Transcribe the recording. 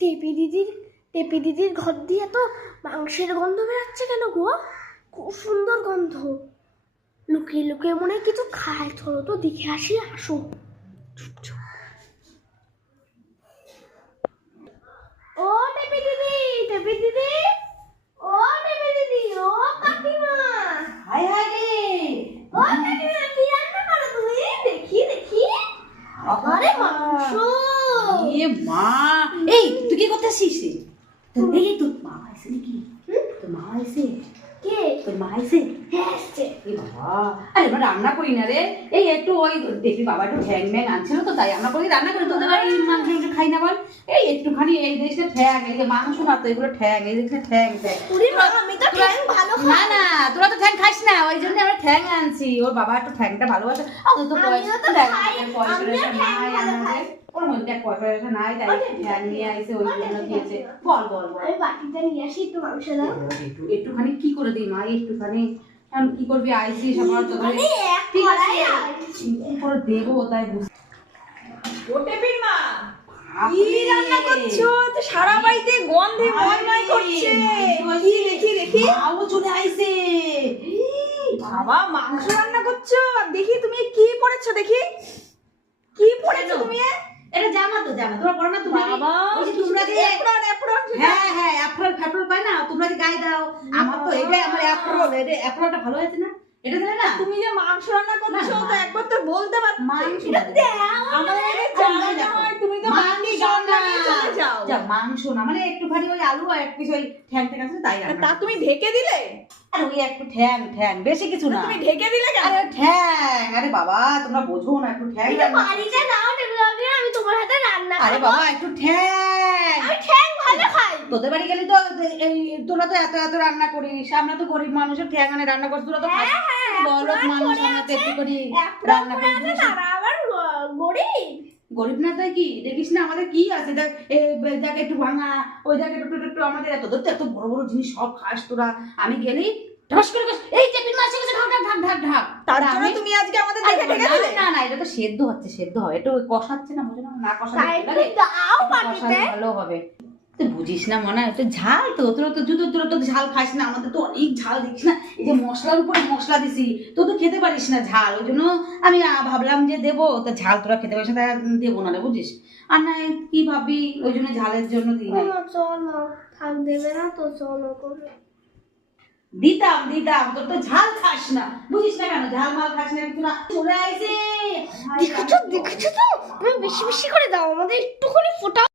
টেপি দিদির ঘর দিয়ে তো মাংসের গন্ধ বেরোচ্ছে কেন গো? খুব সুন্দর গন্ধ। লুকিয়ে লুকিয়ে মনে হয় কিছু খায়। চলো তো দেখে আসি, আসো। ও টেপি দিদি, টেপি দিদি, ও টেপি দিদি, ও কাকিমা। হাই হাই রে। ও কাকিমা, কি রান্না করো তুমি? দেখি দেখি। আরে মাংস। এ মা, এই তুই কি করতেছিস? এই তোর মা আইছে নাকি? তোর মা আইছে? কে? তোর মা আইছে? হ্যাঁ আসছে। এ বাবা, আরে আমরা রান্না করি না রে। এই একটু ওই দেখি বাবা একটু ঠ্যাং ম্যাং আনছিল তো, তাই আমরা করি রান্না করি। তোদের বাড়ি মাংস খাই না বল? এই একটুখানি এই দেশে ঠ্যাং, এই যে মাংস না তো এগুলো ঠ্যাং, এই দেশে ঠ্যাং দেয়। আমি তো ঠ্যাং ভালো খাই। না না, তোরা তো ঠ্যাং খাইস না, ওই জন্য আমরা ঠ্যাং আনছি। ওর বাবা একটু ঠ্যাংটা ভালোবাসে। তো তো পয়সা নাই, ওর মধ্যে পয়সা নাই, তাই ঠ্যাং নিয়ে আইছে, ওই জন্য দিয়েছে। বল বল বল। আমি বাটিটা নিয়ে আসি, একটু মাংস দাও। একটুখানি কি করে দিই মা, একটুখানি কি করবি? আইসিস আমার তো ঠিক আছে, কি করে দেবো তাই বুঝতে। টেপির মা, কি রান্না করছো? তো সারা বাড়িতে গন্ধে ময়ময় করছে। কি দেখি দেখি, মাও চলে আইছে। বাবা মাংস রান্না করছো? আর দেখি তুমি কি পরেছো, দেখি কি পরেছো তুমি? এটা জামা তো জামা, তোমরা পরো না? তোমরা বাবা তোমরা যে এপ্রন এপ্রন, হ্যাঁ হ্যাঁ অ্যাপ্রন ফ্যাপ্রন পাই না, তোমরা যে গায়ে দাও। আমার তো এটাই আমার অ্যাপ্রন, এটা অ্যাপ্রনটা ভালো হয়েছে না? এটা দিলে না? তুমি যে মাংস রান্না করছো তো একবার তো বলতে পারো। মাংস আমাদের জানা হয়, তুমি তো মাংস রান্না নিয়ে চলে যাও। যা মাংস না, মানে একটুখানি ওই আলু আর এক পিস ওই ঠ্যাং ঠ্যাং আছে তাই রান্না। তা তুমি ঢেকে দিলে? আর ওই একটু ঠ্যাং ঠ্যাং, বেশি কিছু না। তুমি ঢেকে দিলে কেন? আরে ঠ্যাং, আরে বাবা তোমরা বোঝো না, একটু ঠ্যাং এটা রান্না। বাড়িটা নাও, টেবিল আমি তোমার হাতে রান্না আরে করব। বাবা একটু ঠ্যাং। আমি ঠ্যাং ভালো খাই। তোদের বাড়ি গেলে তো এই তোরা তো এত এত রান্না করিস, আমরা তো গরিব মানুষের ঠ্যাং আনে রান্না করছি। তোরা তো বড়লোক মানুষ, আমরা তো একটু করি রান্না করি। তারা আবার গরিব। গরিব না তাই কি দেখিস না আমাদের কি আছে? দেখ দেখ একটু ভাঙা, ওই দেখ একটু একটু আমাদের তোদের তো এত বড় বড় জিনিস সব খাস তোরা। আমি গেলেই ঢস করে এই চেপির মাছ এসে ঢাক ঢাক ঢাক ঢাক ঢাক। তার জন্য তুমি আজকে আমাদের দেখে ঢেকে দিলে? না না, এটা তো সেদ্ধ হচ্ছে, সেদ্ধ হয়, একটু কষাচ্ছে না, বুঝো না? না কষালে তাই দাও বাটিতে। ভালো হবে। তুই বুঝিস না মনে হয়, তো ঝাল তো তোরা তো জুতো, তোরা তো ঝাল খাস না, আমাদের তো অনেক ঝাল দেখিস না। এই যে মশলার উপরে মশলা দিছি, তো তো খেতে পারিস না ঝাল, ওই জন্য আমি ভাবলাম যে দেবো, তো ঝাল তোরা খেতে পারিস না, তাই দেবো না রে, বুঝিস? আর না কি ভাববি, ওই জন্য ঝালের জন্য দিই না। চলো, থাক দেবে না তো, চলো করে দিতাম দিতাম, তোর তো ঝাল খাস না, বুঝিস না কেন? ঝাল মাল খাস না, তোরা চলে আইছে। দেখেছো তো, তুমি বেশি বেশি করে দাও, আমাদের একটুখানি ফোটা।